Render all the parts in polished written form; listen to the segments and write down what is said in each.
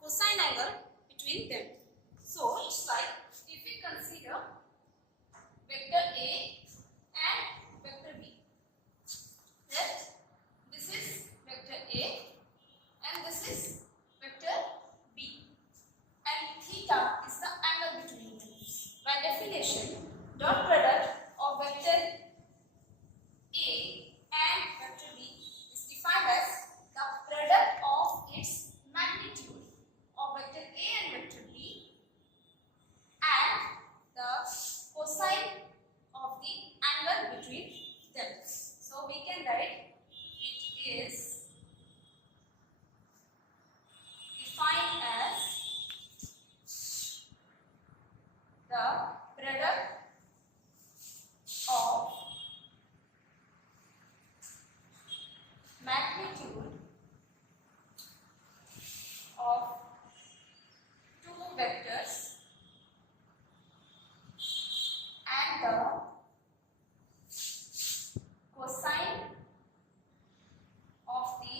cosine angle between them. So it's like if we consider vector A and vector B, that this is vector A and this is vector B, and theta is the angle between them. By definition, dot product of vector A and vector B is defined as the product of its magnitude of vector A and vector B and the cosine of the angle between them. So we can write it is defined as the product of magnitude of two vectors and the cosine of the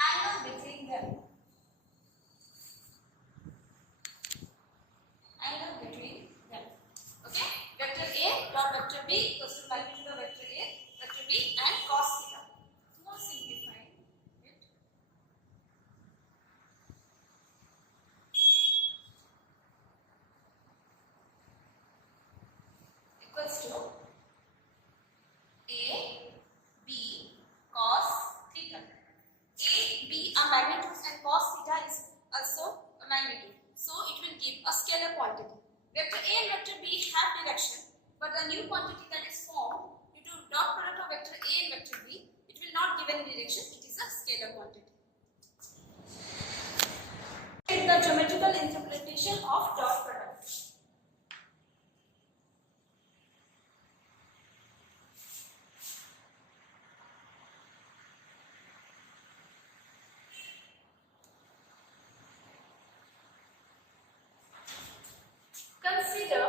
angle between them. Angle between them. Okay? Vector A dot vector B equals to magnitude of vector A, vector B, and cos theta. More simplifying it. Equals to A, B, cos theta. A, B are magnitudes and cos theta is also a magnitude. So it will give a scalar quantity. Vector A and vector B have direction, but the new quantity that is formed due to dot product of vector A and vector B, it will not give any direction, it is a scalar quantity. The geometrical interpretation of dot product. Consider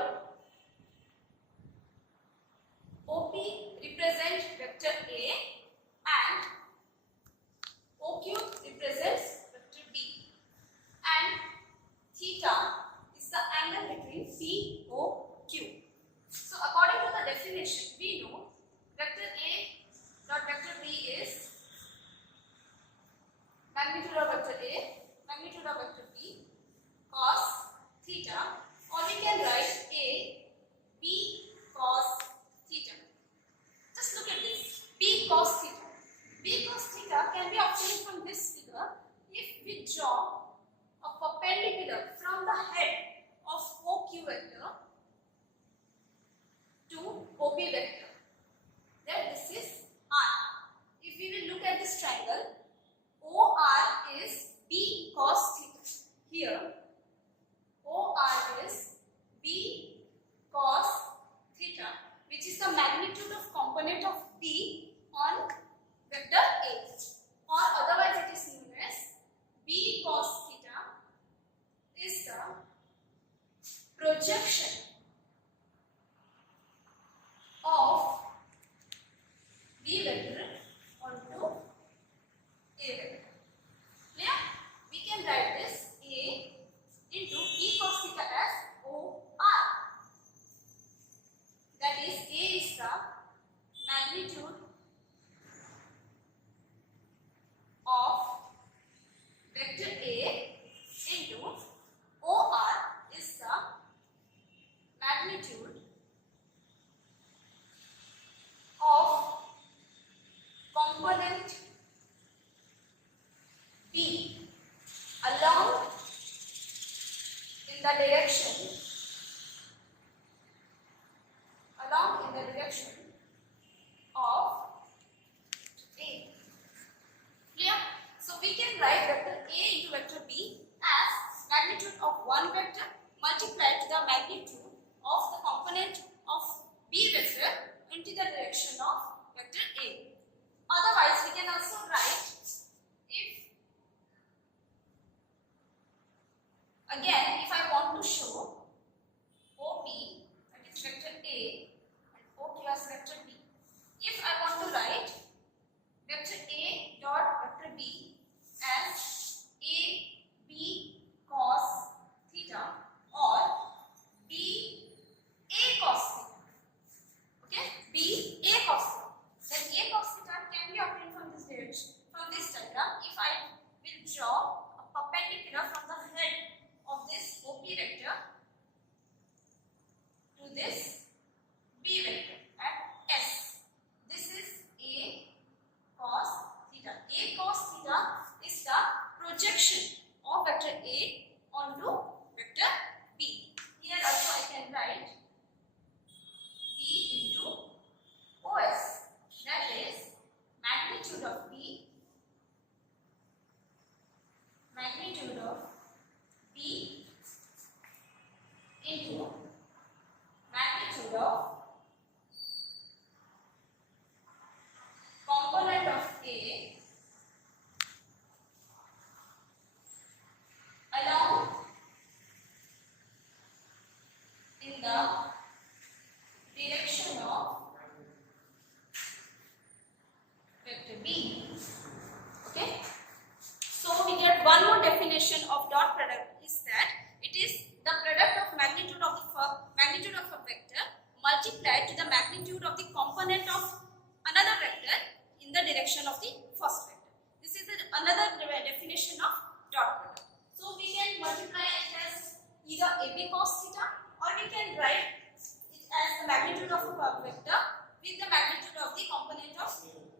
OP represents vector A and OQ represents vector B, and theta is the angle between POQ. So according to the definition, we know vector A dot vector B is magnitude of vector A, magnitude of vector B, cos theta, or we can write A, B cos theta. Just look at this, B cos theta. B cos theta can be obtained from this figure if we draw a perpendicular from the head of OQ vector to OP vector. Then this is R. If we will look at this triangle, OR is B cos theta. Here, OR is B cos theta, which is the magnitude of component of B on vector A, or otherwise it is known as B cos theta is the projection of B vector onto A vector. Clear? We can write this A into B cos theta as OR. That is, A is the magnitude of vector A into OR is the magnitude of component B along in the direction of A. Clear? So we can write vector A into vector B as magnitude of one vector multiplied to the magnitude of the component of B vector into the direction of vector A. Otherwise, we can also write, if again, if I want to show OP, that is vector A, and OQ as vector B. If I want to write vector A dot vector B as A, B vector A onto vector B. Here also I can write B into OS. That is magnitude of B into magnitude of component of A along in the direction of vector B. Okay. So we get one more definition of dot product is that it is the product of magnitude of a vector multiplied to the magnitude of the component of another vector in the direction of the first vector. This is another definition of dot product. So we can multiply it as either AB cos theta, or we can write it as the magnitude of a vector with the magnitude of the component of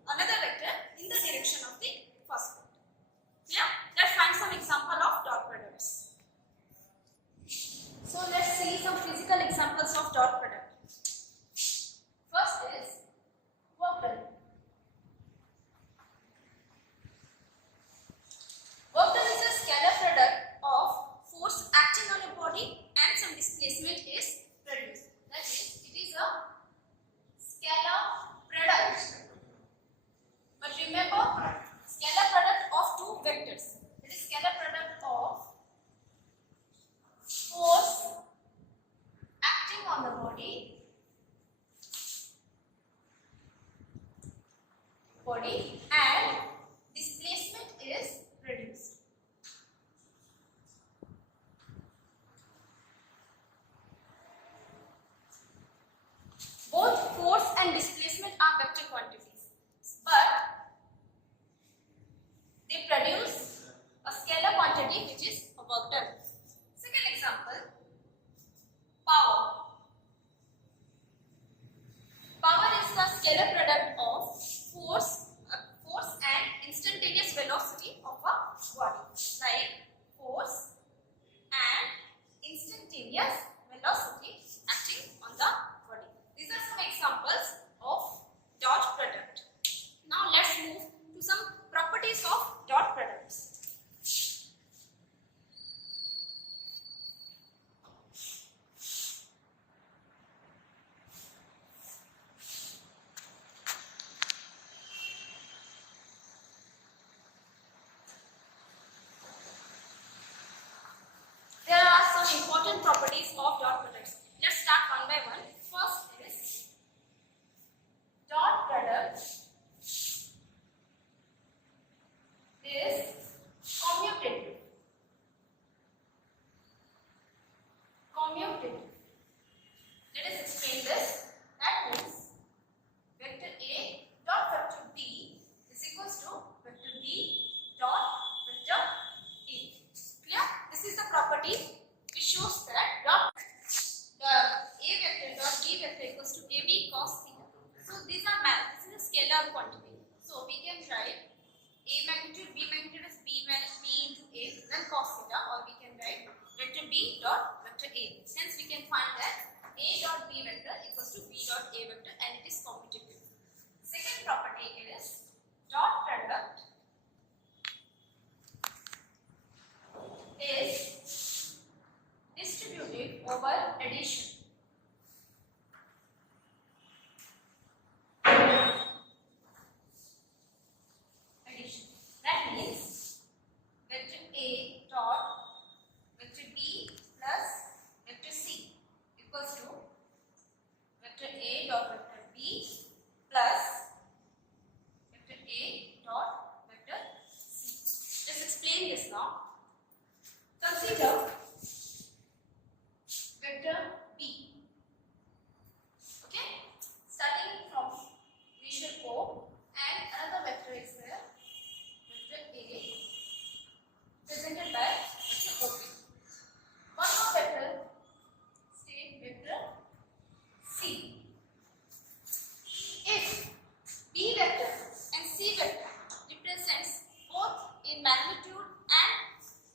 another vector in the direction of the first vector. Yeah, let's find some example of dot products. So let's see some physical examples of dot product. First is work done. Work done is a scalar product of force acting on a body and some displacement is produced. That is, it is a scalar product. But remember, scalar product of two vectors. It is scalar product of force acting on the body and displacement is reduced. Both force and displacement are vector quantities, but they produce a scalar quantity which is a work done. Second example, power. Power is the scalar product of force and instantaneous velocity of a body, like force and instantaneous velocity acting on the body. These are some examples of dot product. Now let's move to some properties of dot products.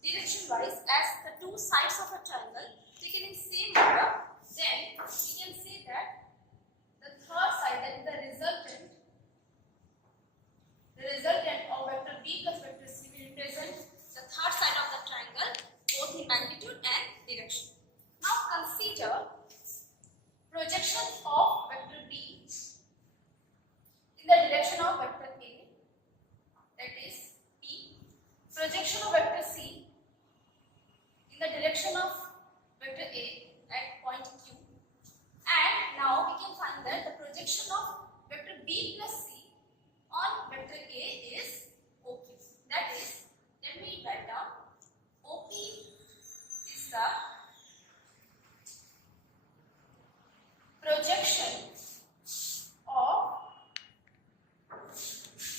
direction wise as the two sides of a triangle taken in same order, then we can say that the third side, that is the resultant of vector b plus vector c will represent the third side of the triangle both in magnitude and direction. Now consider projection of vector b in the direction of vector a, that is p, projection of vector c in the direction of vector a at point q, and now we can find that the projection of vector b plus c on vector a is OQ. That is, let me write down, OP is the projection of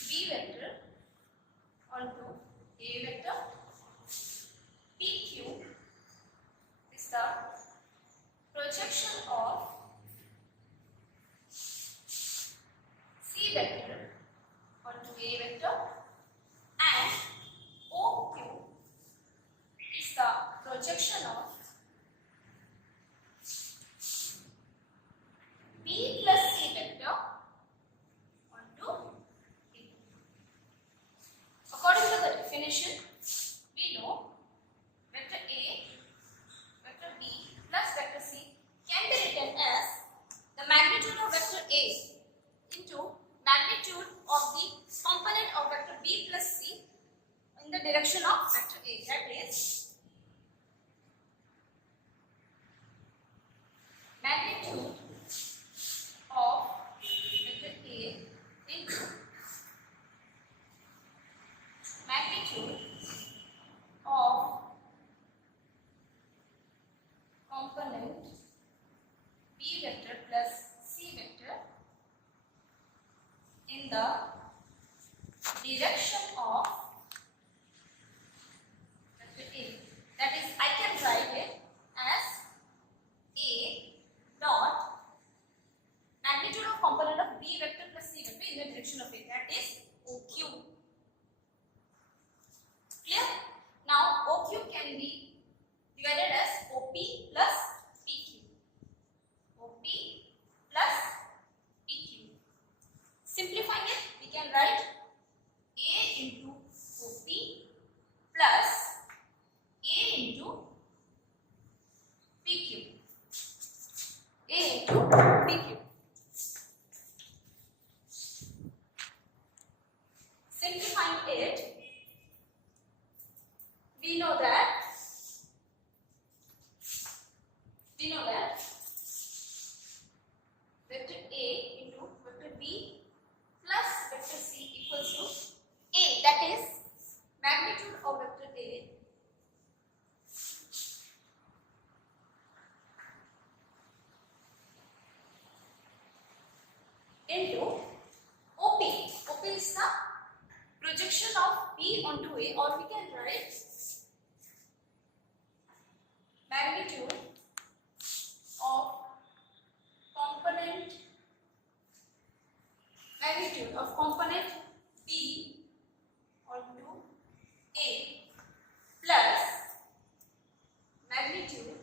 b vector onto a vector. PQ is the projection of c vector onto a vector, and OQ is the projection of b plus c vector onto a. According to the definition, we know vector a, vector b plus vector c can be written as the magnitude of vector a into magnitude of the component of vector b plus c in the direction of vector a. That is, magnitude of vector a into magnitude of component b vector plus c vector in the direction of vector a. That is, I can write it as a dot magnitude of component of b vector plus c vector in the direction of a. That is OQ. Clear? Now OQ can be divided as OP plus PQ. OP plus PQ. Simplifying it, we can write A into OP plus A into PQ. A into PQ. Simplifying it, we know that vector A into vector B plus vector C equals to A, that is magnitude of vector A into OP. OP is the projection of B onto A, or we can write magnitude of component B onto A plus magnitude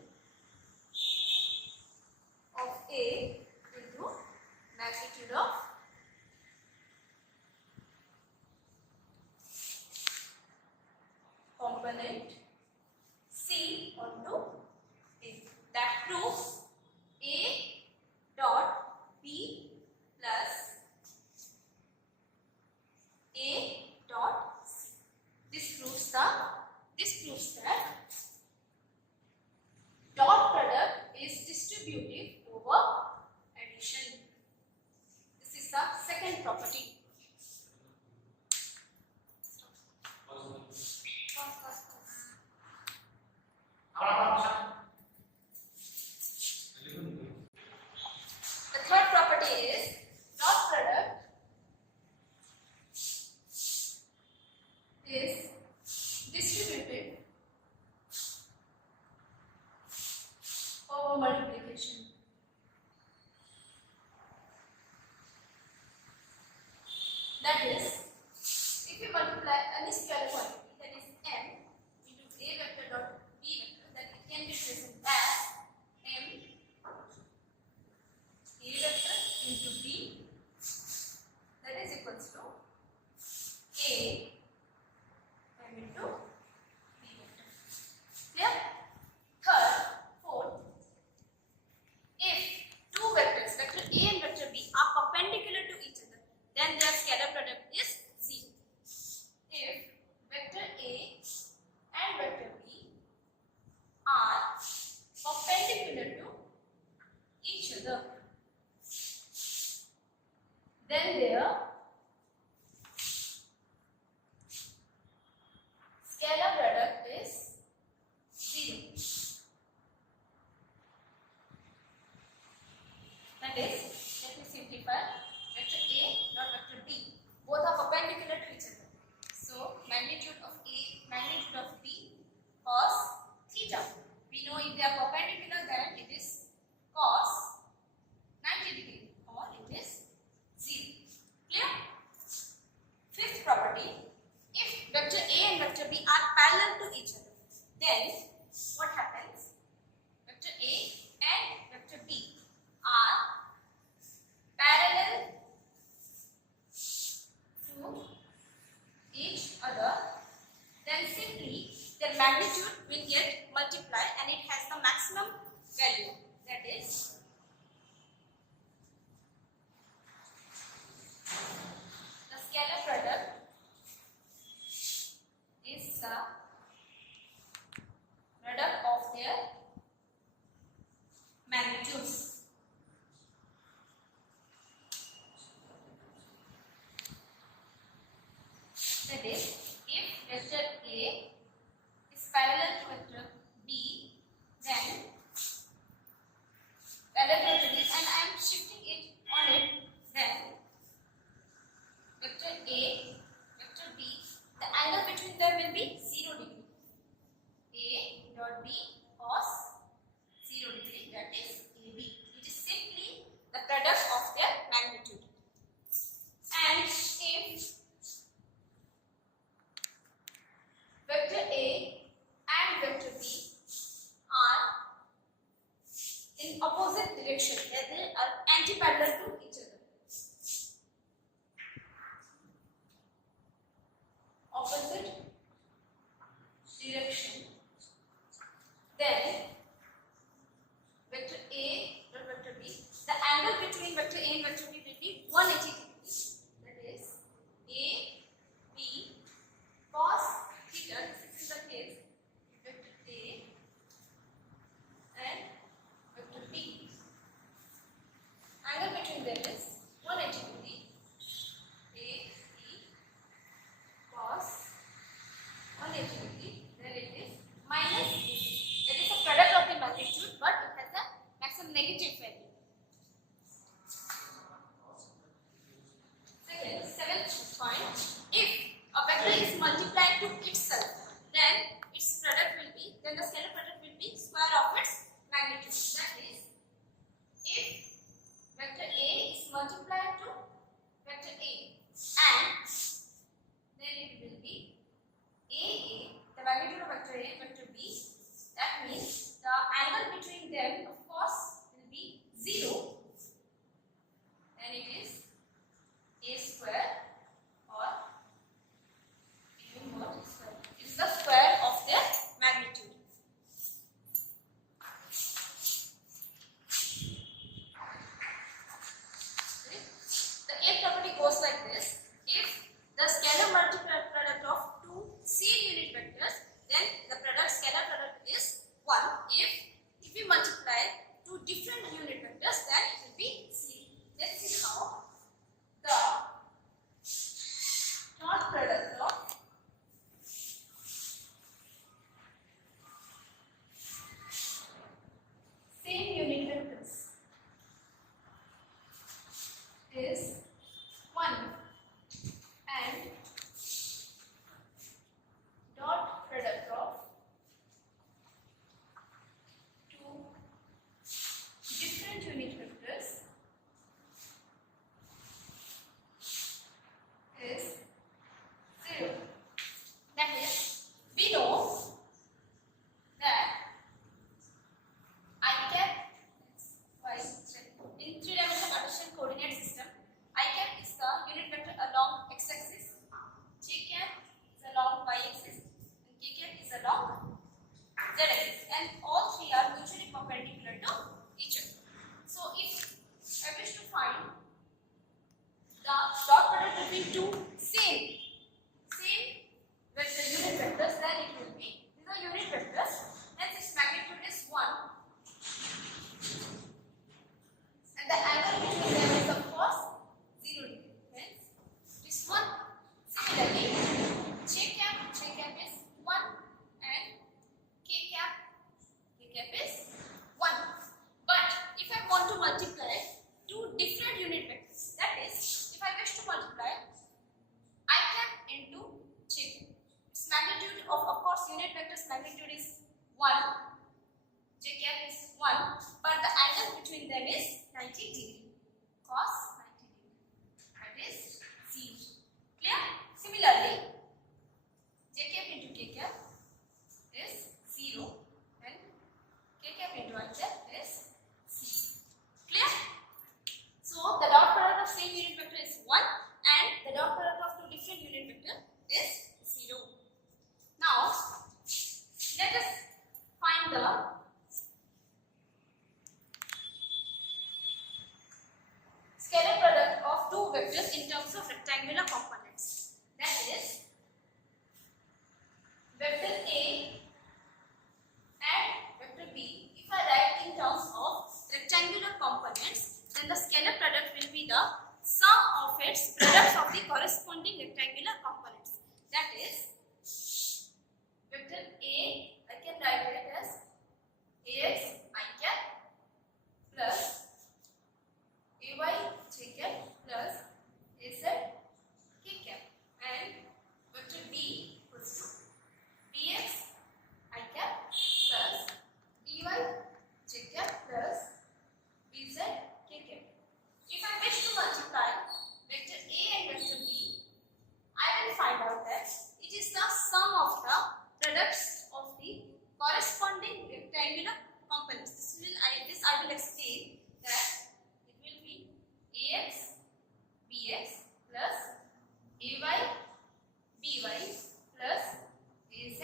of A into magnitude of component C onto A. That proves A dot B plus A dot C. This proves that dot product is distributive over addition. This is the second property. The third property is dot product is distributed over multiplication. That is, if you multiply any scalar quantity, that is m, into a are perpendicular to each other, then their scalar product is 0. That is, let me simplify. Vector A dot vector B, both are perpendicular to each other. So magnitude of A, magnitude of B cos theta. We know if they are perpendicular, then it is cos 90 degree or it is 0. Clear? Fifth property, if vector A and vector B are parallel to each other, then what happens? Vector A and vector B are parallel to each other, then simply their magnitude will get multiplied and it has the maximum value, that is the scalar product is the product of their magnitudes. That is, if vector A is parallel to vector B, then parallel to this, and I am shifting it on it, then vector A, vector B, the angle between them will be 0 degree. A dot B cos 0 degree, that is AB. It is simply the product of their magnitude. And if vector A and vector B are in opposite direction, that they are anti-parallel to each other. Opposite direction, then vector A and vector B, the angle between vector A and vector B will be 180 degrees. That is A, B cos theta. This is the case vector A and vector B. Angle between them is 180 degree. A, B cos 180 degree. Then it is minus A. That is the product of the magnitude, but it has a maximum negative value. Seventh point, if a vector is multiplied to itself, then its product will be, then the scalar product will be square of its magnitude. That is, if vector A is multiplied to vector A, and then it will be AA, the magnitude of vector A and vector B. That means the angle between them, of course, will be 0, and it is A square or even what is square. It is the square of their magnitude. multiply two different unit vectors. That is, if I wish to multiply I cap into j cap. Its magnitude of course unit vector's magnitude is 1, j cap is 1, but the angle between them is 90 degree, cos 90 degree, that is 0. Clear? Similarly, j cap into k cap is 0 and k cap into I cap is 0. Clear? So the dot product of same unit vector is 1 and the dot product of two different unit vector is 0. Now let us find the scalar product of two vectors in terms of rectangular components. That is vector A and vector B. If I write in terms of rectangular components, then the scalar product will be the sum of its products of the corresponding rectangular components. That is vector A, I can write it as Ax I cap plus Ay j cap plus Az k cap, and vector B equals to Bx I cap plus By j cap plus Bz k cap. If I wish to multiply vector A and vector B, I will find out that it is the sum of the products of the corresponding rectangular components. This I will explain that it will be Ax Bx plus Ay By plus Az Bz.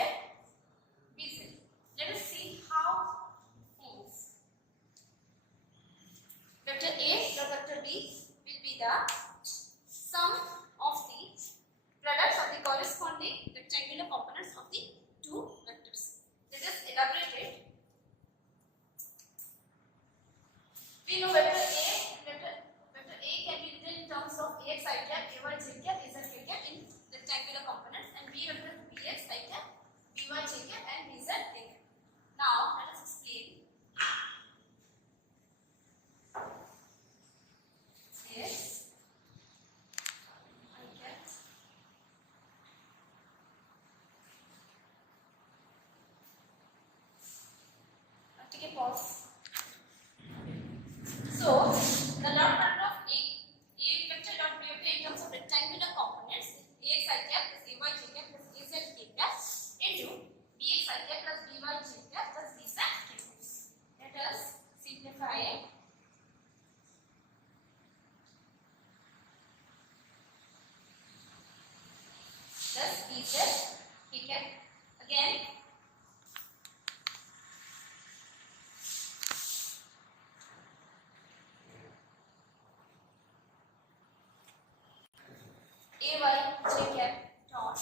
Let us see how it moves. Vector A plus vector B will be the sum of the products of the corresponding rectangular components of the two vectors. Let us elaborate it. We know vector A can be written in terms of Ax I cap, Ay j cap, Az k cap in rectangular components, and B vector Bx I cap, By j cap, and Bz k cap. Now let us explain. Yes. I cap. Take a pause. So the dot product of A vector dot B vector in terms of rectangular components is Ax I cap plus Ay j cap plus Az k cap into Bx I cap plus By j cap plus Bz k cap. Let us simplify it. Plus Bz k cap. Again Ay j cap dot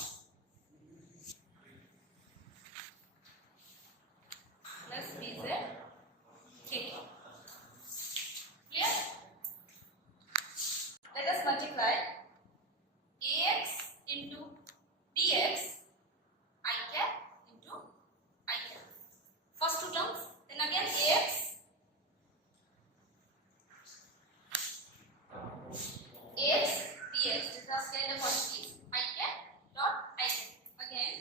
plus Bz k cap. Clear? Let us multiply Ax into Bx I cap into I cap. First two terms, then again Ax Bx, this is the scalar quantity I cap dot I cap. Again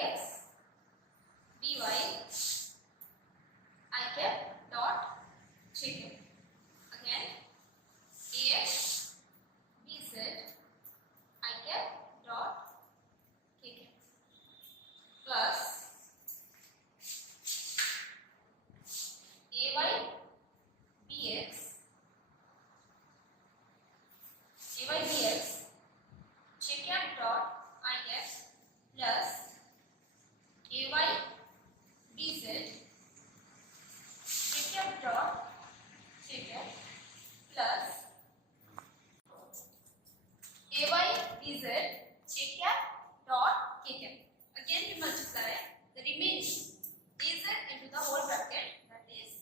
Ax By I cap dot j cap. Again Ax Bz I cap dot k cap plus Ay Bx j cap dot I cap plus Ay Bz j cap dot j cap plus Ay Bz j cap dot k cap. Again we multiply the remaining Az into the whole bracket, that is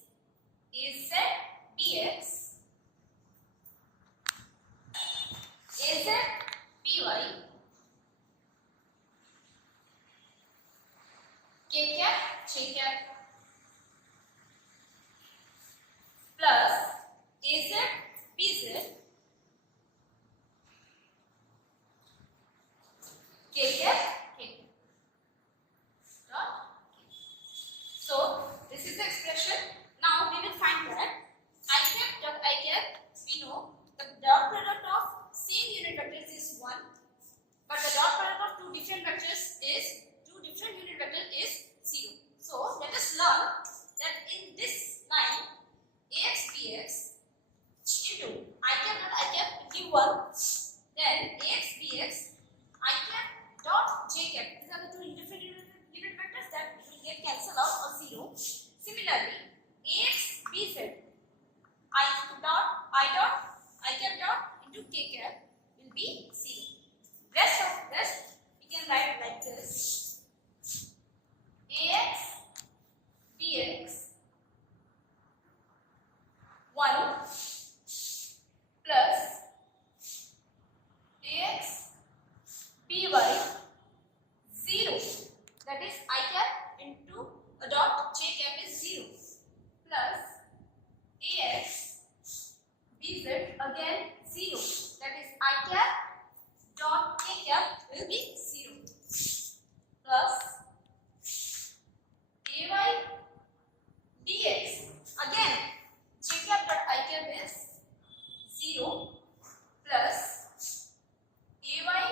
Az Bx Az By k cap j cap different unit vector is 0. So let us learn that in this line ax bx into I cap dot I cap will give 1, then ax bx I cap dot j cap, these are the two different unit vectors that will get cancelled out or 0. Similarly ax bz I dot I cap dot into k cap will be 0. Rest we can write like this: ax bx 1 plus ax by 0, that is I cap into a dot j cap is 0, plus ax bz again 0, that is I cap dot k cap will be 0, plus ay dx again j cap dot I cap is 0, plus ay by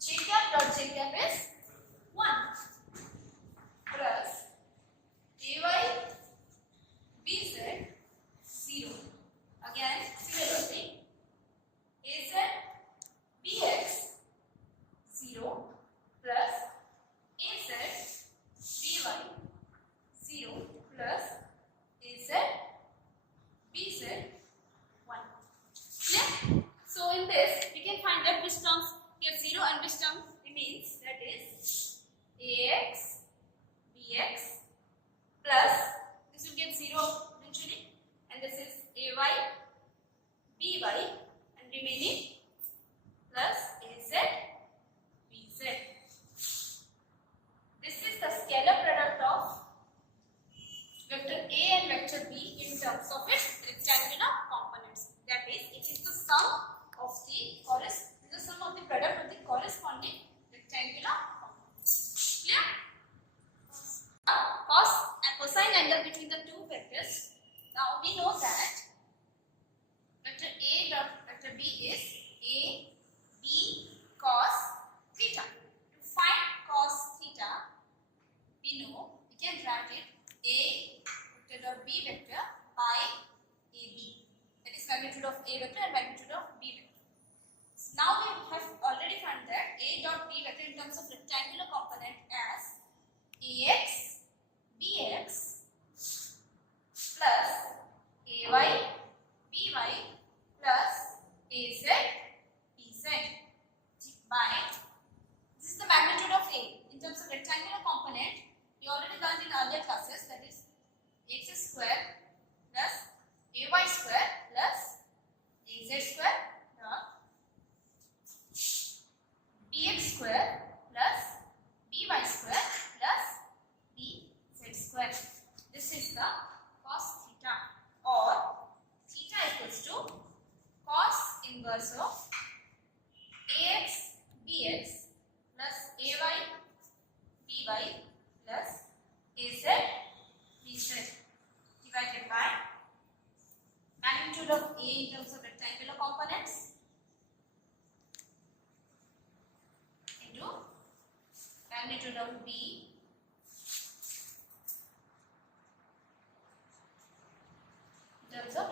j cap dot j cap is 1, plus ay bz 0. Again similarly az bx 0 plus az by 0 plus az bz 1. Clear? So in this we can find out which terms give 0 and which term remains, that is ax bx plus this will get 0 eventually, and this is ay by and remaining plus az bz. This is the scalar product of vector A and vector B in terms of its rectangular components. That is, it is the sum of the product of the corresponding rectangular components. Clear? Cos and cosine angle between the two vectors. Now we know that vector A dot vector B is A B cos theta. To find cos theta, we know we can write it A vector dot B vector by AB. That is magnitude of A vector and magnitude of B vector. So now we have already found that A dot B vector in terms of rectangular component as AX BX plus AY BY plus AZ BZ by, this is the magnitude of A in terms of rectangular component. We already learned in earlier classes, that is x square plus ay square plus az square dot bx square plus by square plus bz square. This is the cos theta, or theta equals to cos inverse of ax bx plus ay by plus az bz divided by magnitude of A in terms of rectangular components into magnitude of B in terms of